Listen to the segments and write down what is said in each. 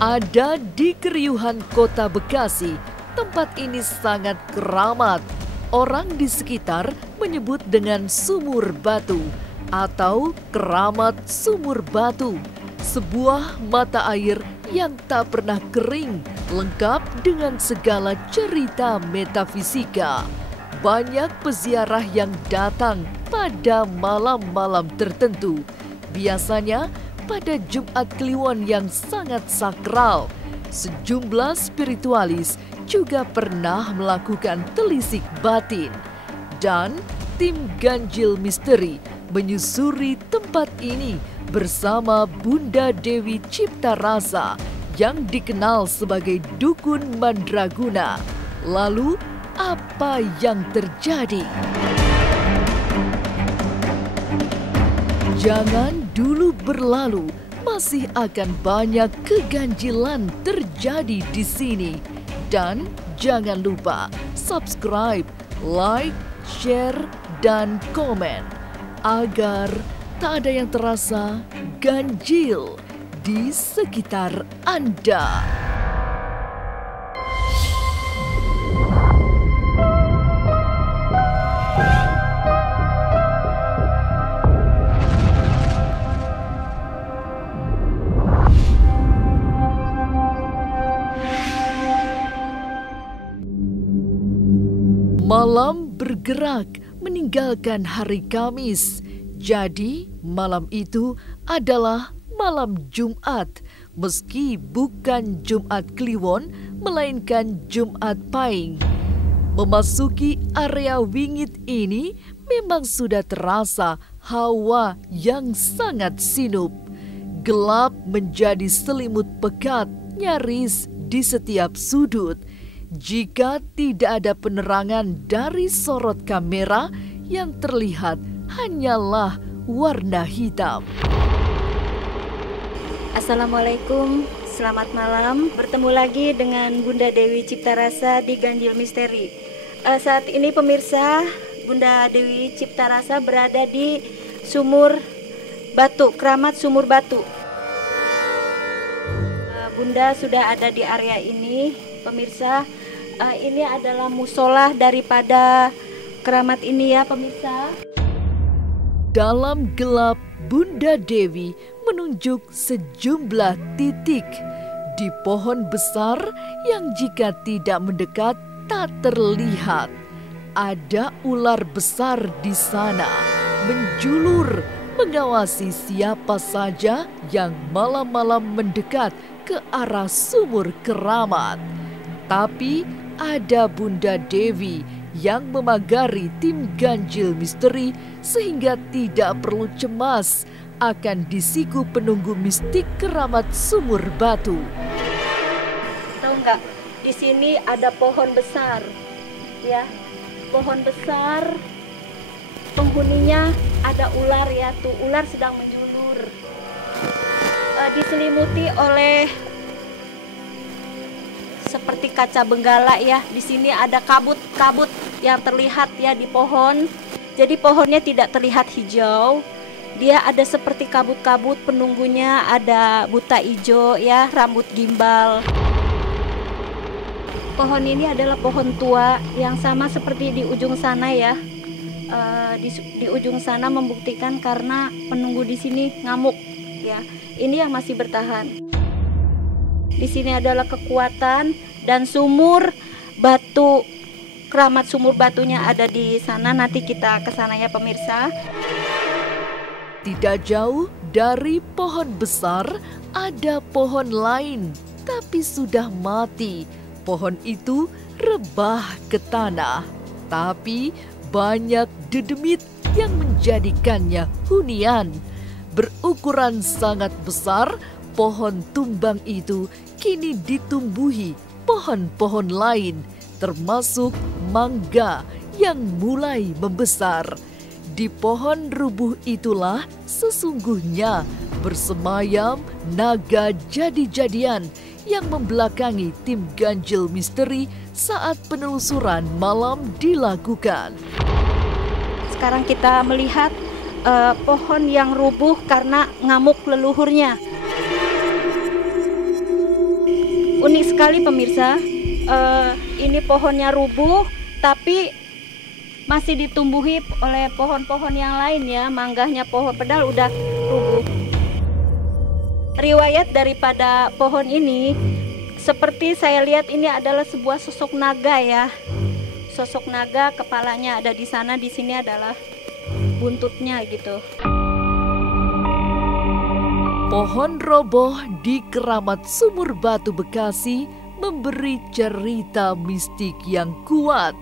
Ada di keriuhan kota Bekasi, tempat ini sangat keramat. Orang di sekitar menyebut dengan Sumur Batu atau Keramat Sumur Batu. Sebuah mata air yang tak pernah kering, lengkap dengan segala cerita metafisika. Banyak peziarah yang datang pada malam-malam tertentu. Biasanya pada Jumat Kliwon yang sangat sakral. Sejumlah spiritualis juga pernah melakukan telisik batin. Dan tim Ganjil Misteri menyusuri tempat ini bersama Bunda Dewi Ciptarasa yang dikenal sebagai Dukun Mandraguna. Lalu, apa yang terjadi? Jangan dulu berlalu, masih akan banyak keganjilan terjadi di sini. Dan jangan lupa subscribe, like, share, dan komen agar tak ada yang terasa ganjil di sekitar Anda. Malam bergerak meninggalkan hari Kamis. Jadi malam itu adalah malam Jumat. Meski bukan Jumat Kliwon, melainkan Jumat Pahing. Memasuki area wingit ini memang sudah terasa hawa yang sangat sinup. Gelap menjadi selimut pekat nyaris di setiap sudut. Jika tidak ada penerangan dari sorot kamera, yang terlihat hanyalah warna hitam. Assalamualaikum, selamat malam. Bertemu lagi dengan Bunda Dewi Ciptarasa di Ganjil Misteri. Saat ini pemirsa, Bunda Dewi Ciptarasa berada di Sumur Batu, Keramat Sumur Batu. Bunda sudah ada di area ini, pemirsa. Ini adalah musola daripada keramat ini ya pemirsa. Dalam gelap, Bunda Dewi menunjuk sejumlah titik di pohon besar yang jika tidak mendekat tak terlihat. Ada ular besar di sana, menjulur mengawasi siapa saja yang malam-malam mendekat ke arah sumur keramat. Tapi ada Bunda Dewi yang memagari tim Ganjil Misteri sehingga tidak perlu cemas akan disiku penunggu mistik keramat Sumur Batu. Tahu nggak? Di sini ada pohon besar, ya, pohon besar. Penghuninya ada ular ya, tuh ular sedang menjulur. Diselimuti oleh seperti kaca benggala ya. Di sini ada kabut-kabut yang terlihat ya di pohon. Jadi pohonnya tidak terlihat hijau. Dia ada seperti kabut-kabut, penunggunya ada buta hijau ya, rambut gimbal. Pohon ini adalah pohon tua yang sama seperti di ujung sana ya. Di ujung sana membuktikan karena penunggu di sini ngamuk ya. Ini yang masih bertahan. Di sini adalah kekuatan dan sumur batu, keramat sumur batunya ada di sana. Nanti kita ke sana ya pemirsa. Tidak jauh dari pohon besar ada pohon lain, tapi sudah mati. Pohon itu rebah ke tanah, tapi banyak dedemit yang menjadikannya hunian. Berukuran sangat besar, pohon tumbang itu kini ditumbuhi pohon-pohon lain, termasuk mangga yang mulai membesar. Di pohon rubuh itulah sesungguhnya bersemayam naga jadi-jadian yang membelakangi tim Ganjil Misteri saat penelusuran malam dilakukan. Sekarang kita melihat pohon yang rubuh karena ngamuk leluhurnya. Unik sekali pemirsa. Ini pohonnya rubuh, tapi masih ditumbuhi oleh pohon-pohon yang lain ya. Manggahnya pohon pedal udah rubuh. Riwayat daripada pohon ini, seperti saya lihat ini adalah sebuah sosok naga ya. Sosok naga, kepalanya ada di sana, di sini adalah buntutnya gitu. Pohon roboh di Keramat Sumur Batu Bekasi memberi cerita mistik yang kuat.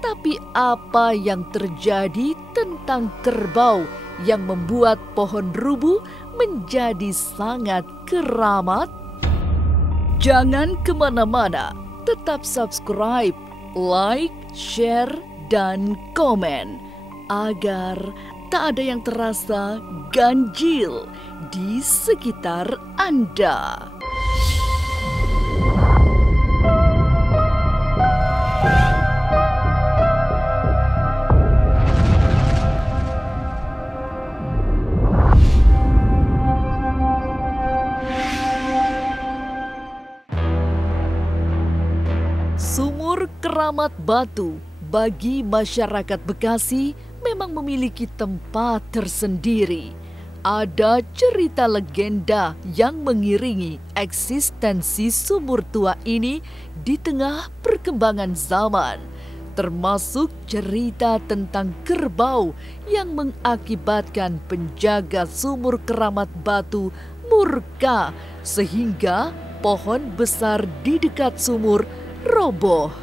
Tapi apa yang terjadi tentang kerbau yang membuat pohon rubuh menjadi sangat keramat? Jangan kemana-mana, tetap subscribe, like, share, dan komen agar tak ada yang terasa ganjil di sekitar Anda. Sumur Keramat Batu bagi masyarakat Bekasi memang memiliki tempat tersendiri. Ada cerita legenda yang mengiringi eksistensi sumur tua ini di tengah perkembangan zaman, termasuk cerita tentang kerbau yang mengakibatkan penjaga sumur Keramat Batu murka sehingga pohon besar di dekat sumur roboh.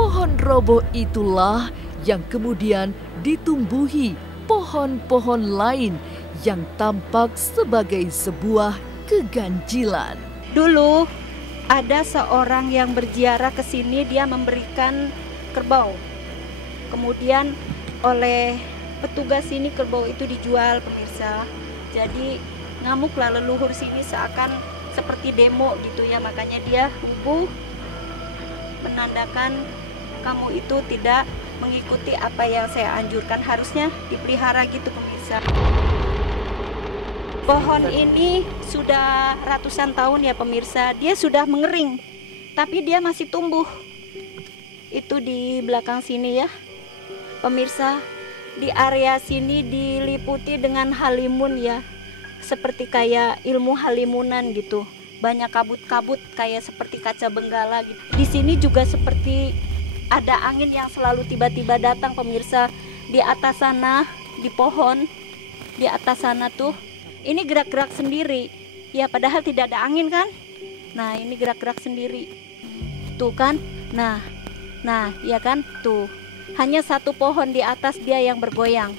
Pohon roboh itulah yang kemudian ditumbuhi pohon-pohon lain yang tampak sebagai sebuah keganjilan. Dulu ada seorang yang berziarah ke sini, dia memberikan kerbau. Kemudian oleh petugas sini kerbau itu dijual pemirsa. Jadi ngamuklah leluhur sini seakan seperti demo gitu ya, makanya dia rubuh menandakan kamu itu tidak mengikuti apa yang saya anjurkan, harusnya dipelihara gitu pemirsa. Pohon ini sudah ratusan tahun ya pemirsa, dia sudah mengering tapi dia masih tumbuh. Itu di belakang sini ya pemirsa, di area sini diliputi dengan halimun ya, seperti kayak ilmu halimunan gitu. Banyak kabut-kabut kayak seperti kaca benggala gitu. Di sini juga seperti ada angin yang selalu tiba-tiba datang pemirsa. Di atas sana, di pohon, di atas sana tuh, ini gerak-gerak sendiri. Ya padahal tidak ada angin kan? Nah ini gerak-gerak sendiri. Tuh kan? Nah ya kan? Tuh. Hanya satu pohon di atas dia yang bergoyang.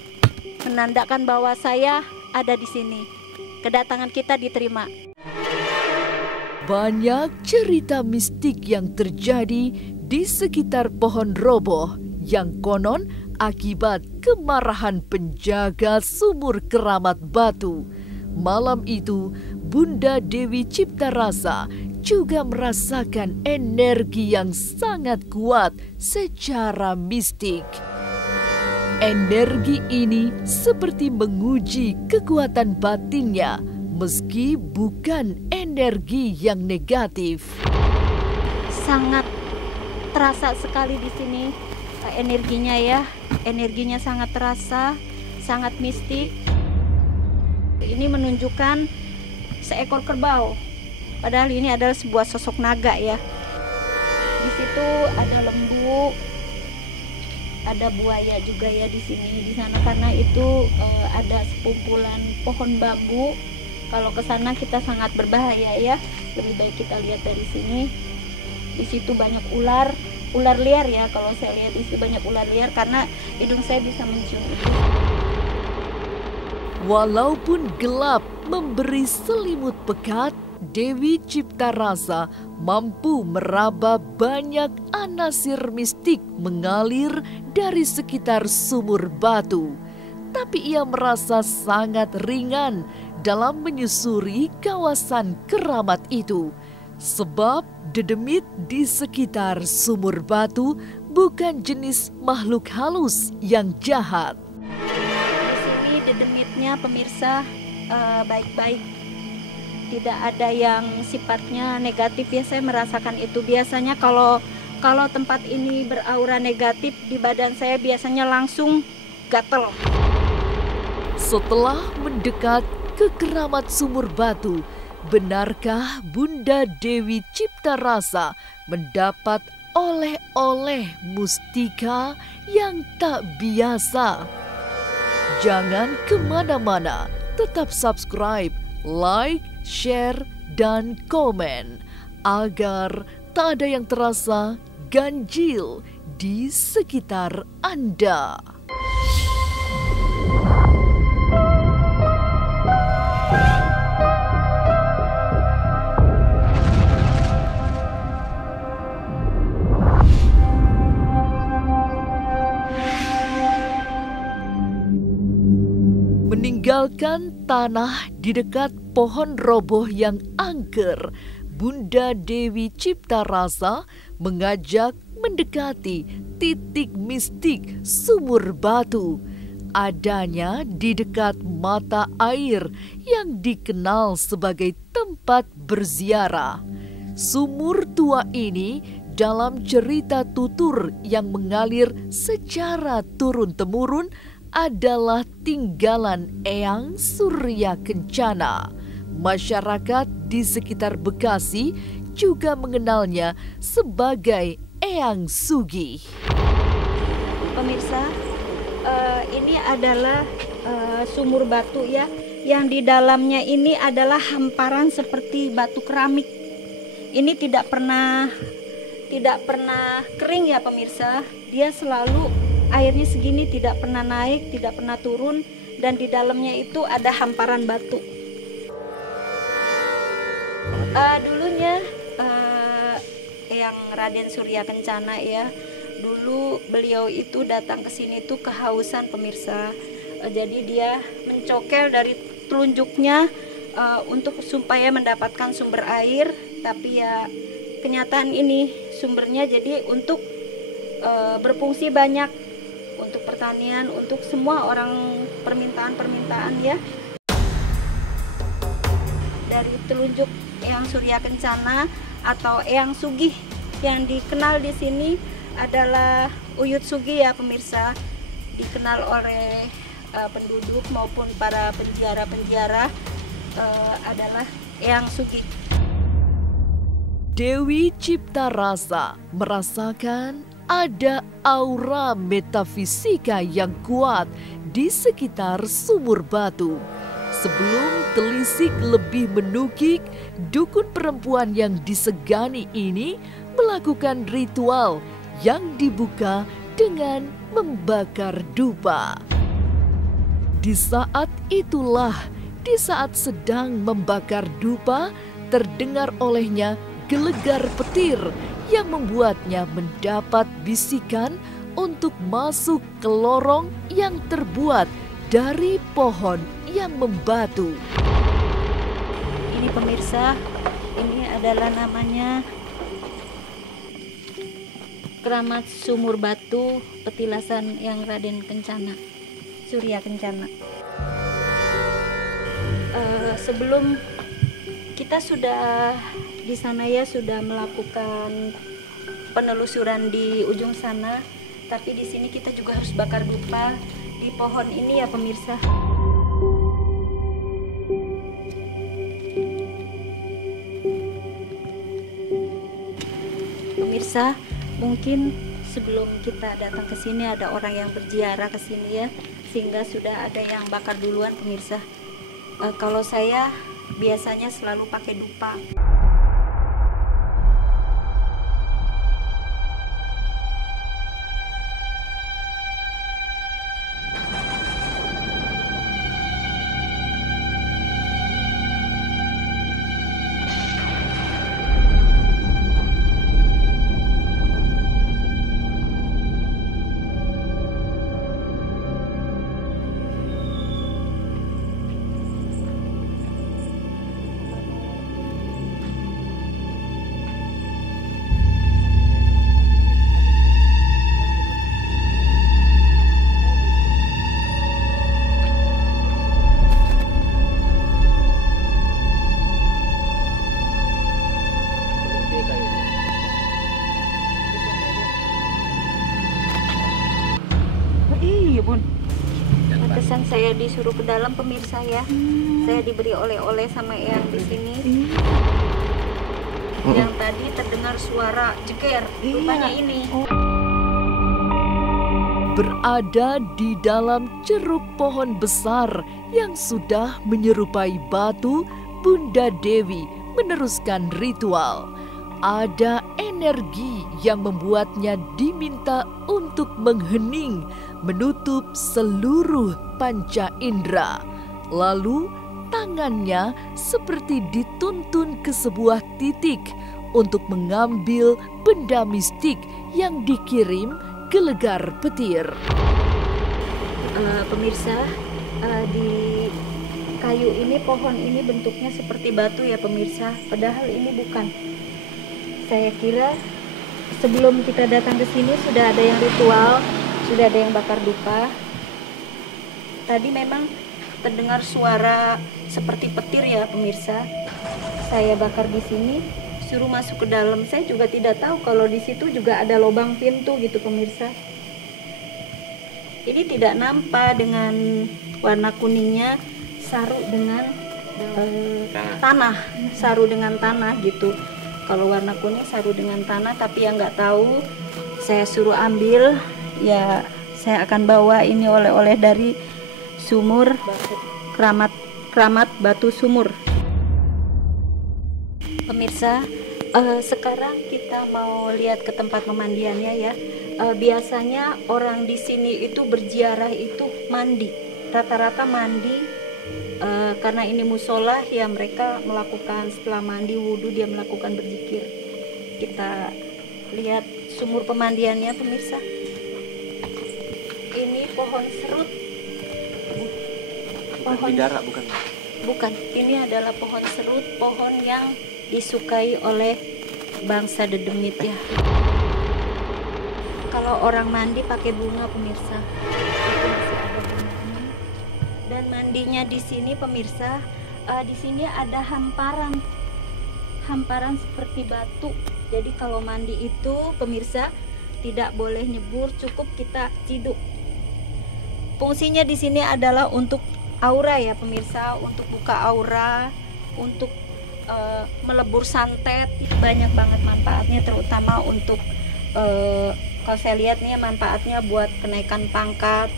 Menandakan bahwa saya ada di sini. Kedatangan kita diterima. Banyak cerita mistik yang terjadi di sekitar pohon roboh yang konon akibat kemarahan penjaga sumur Keramat Batu. Malam itu, Bunda Dewi Ciptarasa juga merasakan energi yang sangat kuat secara mistik. Energi ini seperti menguji kekuatan batinnya, meski bukan energi yang negatif. Sangat terasa sekali di sini energinya ya, energinya sangat terasa, sangat mistik. Ini menunjukkan seekor kerbau, padahal ini adalah sebuah sosok naga ya. Di situ ada lembu, ada buaya juga ya di sini, di sana karena itu ada sekumpulan pohon bambu. Kalau ke sana kita sangat berbahaya ya. Lebih baik kita lihat dari sini. Di situ banyak ular liar ya. Kalau saya lihat di situ banyak ular liar karena hidung saya bisa mencium itu. Walaupun gelap memberi selimut pekat, Dewi Ciptarasa mampu meraba banyak anasir mistik mengalir dari sekitar sumur batu. Tapi ia merasa sangat ringan dalam menyusuri kawasan keramat itu. Sebab dedemit di sekitar sumur batu bukan jenis makhluk halus yang jahat. Di sini dedemitnya pemirsa baik-baik. tidak ada yang sifatnya negatif ya. Saya merasakan itu biasanya kalau tempat ini beraura negatif di badan saya biasanya langsung gatel. Setelah mendekat ke keramat sumur batu, benarkah Bunda Dewi Ciptarasa mendapat oleh-oleh mustika yang tak biasa? Jangan kemana-mana, tetap subscribe, like, share, dan komen agar tak ada yang terasa ganjil di sekitar Anda. Meninggalkan tanah di dekat pohon roboh yang angker, Bunda Dewi Ciptarasa mengajak mendekati titik mistik sumur batu. Adanya di dekat mata air yang dikenal sebagai tempat berziarah. Sumur tua ini dalam cerita tutur yang mengalir secara turun-temurun adalah tinggalan Eyang Surya Kencana. Masyarakat di sekitar Bekasi juga mengenalnya sebagai Eyang Sugih. Pemirsa, ini adalah sumur batu ya, yang di dalamnya ini adalah hamparan seperti batu keramik. Ini tidak pernah kering ya pemirsa. Dia selalu airnya segini, tidak pernah naik, tidak pernah turun, dan di dalamnya itu ada hamparan batu. Dulunya yang Raden Surya Kencana ya, dulu beliau itu datang ke sini tuh kehausan pemirsa. Jadi dia mencokel dari telunjuknya untuk supaya mendapatkan sumber air, tapi ya kenyataan ini sumbernya jadi untuk berfungsi banyak untuk pertanian, untuk semua orang permintaan ya. Dari telunjuk Eyang Surya Kencana atau Eyang Sugih yang dikenal di sini adalah Uyut Sugih ya pemirsa, dikenal oleh penduduk maupun para penjara adalah Eyang Sugih. Dewi Ciptarasa merasakan ada aura metafisika yang kuat di sekitar sumur batu. Sebelum telisik lebih menukik, dukun perempuan yang disegani ini melakukan ritual yang dibuka dengan membakar dupa. Di saat itulah, di saat sedang membakar dupa, terdengar olehnya gelegar petir yang membuatnya mendapat bisikan untuk masuk ke lorong yang terbuat dari pohon yang membatu. Ini pemirsa, ini adalah namanya Keramat Sumur Batu Petilasan yang Raden Kencana, Surya Kencana. Sebelum kita sudah di sana ya, sudah melakukan penelusuran di ujung sana, tapi di sini kita juga harus bakar dupa di pohon ini ya pemirsa. Pemirsa, mungkin sebelum kita datang ke sini ada orang yang berziarah ke sini ya, sehingga sudah ada yang bakar duluan pemirsa. Kalau saya biasanya selalu pakai dupa. saya disuruh ke dalam pemirsa ya. Saya diberi oleh-oleh sama Eyang di sini. Yang tadi terdengar suara jeger, rupanya ini. Berada di dalam ceruk pohon besar yang sudah menyerupai batu, Bunda Dewi meneruskan ritual. Ada energi yang membuatnya diminta untuk menghening, menutup seluruh panca indera. Lalu tangannya seperti dituntun ke sebuah titik untuk mengambil benda mistik yang dikirim gelegar petir. Pemirsa, di kayu ini, pohon ini bentuknya seperti batu ya pemirsa, padahal ini bukan. Saya kira sebelum kita datang ke sini sudah ada yang ritual, sudah ada yang bakar dupa. Tadi memang terdengar suara seperti petir ya pemirsa. Saya bakar di sini, suruh masuk ke dalam. Saya juga tidak tahu kalau di situ juga ada lubang pintu gitu pemirsa. Ini tidak nampak dengan warna kuningnya, saru dengan tanah, saru dengan tanah gitu. Kalau warna kuning saru dengan tanah, tapi yang nggak tahu saya suruh ambil ya, saya akan bawa ini oleh-oleh dari sumur keramat batu sumur. Pemirsa, sekarang kita mau lihat ke tempat pemandiannya ya. Biasanya orang di sini itu berziarah itu mandi, rata-rata mandi. Karena ini musola ya, mereka melakukan setelah mandi wudhu dia melakukan berzikir. Kita lihat sumur pemandiannya pemirsa. Ini pohon serut. Pohon bidara bukan? Bukan, ini adalah pohon serut, pohon yang disukai oleh bangsa Dedemit ya. Kalau orang mandi pakai bunga pemirsa, itu masih ada bunganya. Dan mandinya di sini pemirsa, di sini ada hamparan seperti batu. Jadi kalau mandi itu pemirsa tidak boleh nyebur, cukup kita ciduk. Fungsinya di sini adalah untuk aura ya pemirsa, untuk buka aura, untuk melebur santet. Banyak banget manfaatnya, terutama untuk kalau saya lihat nih manfaatnya buat kenaikan pangkat,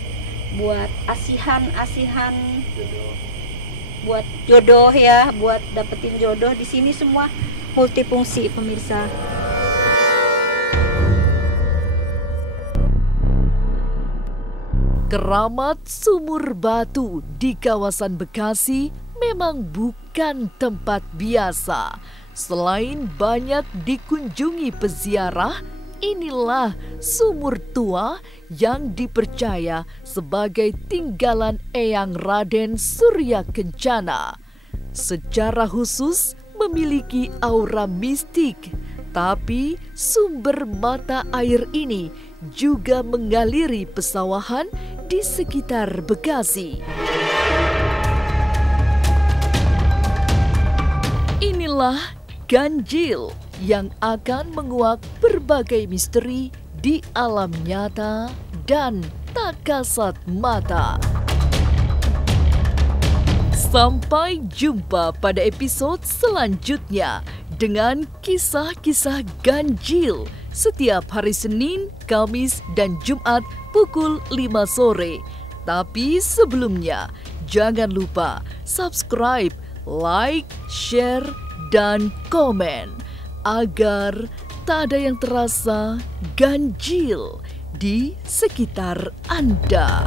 buat asihan, buat jodoh ya, buat dapetin jodoh. Di sini semua multifungsi pemirsa. Keramat Sumur Batu di kawasan Bekasi memang bukan tempat biasa. Selain banyak dikunjungi peziarah, inilah sumur tua yang dipercaya sebagai tinggalan Eyang Raden Surya Kencana. Secara khusus memiliki aura mistik, tapi sumber mata air ini juga mengaliri pesawahan di sekitar Bekasi. Inilah ganjil yang akan menguak berbagai misteri di alam nyata dan tak kasat mata. Sampai jumpa pada episode selanjutnya dengan kisah-kisah ganjil setiap hari Senin, Kamis, dan Jumat pukul 5 sore. Tapi sebelumnya, jangan lupa subscribe, like, share, dan komen agar tak ada yang terasa ganjil di sekitar Anda.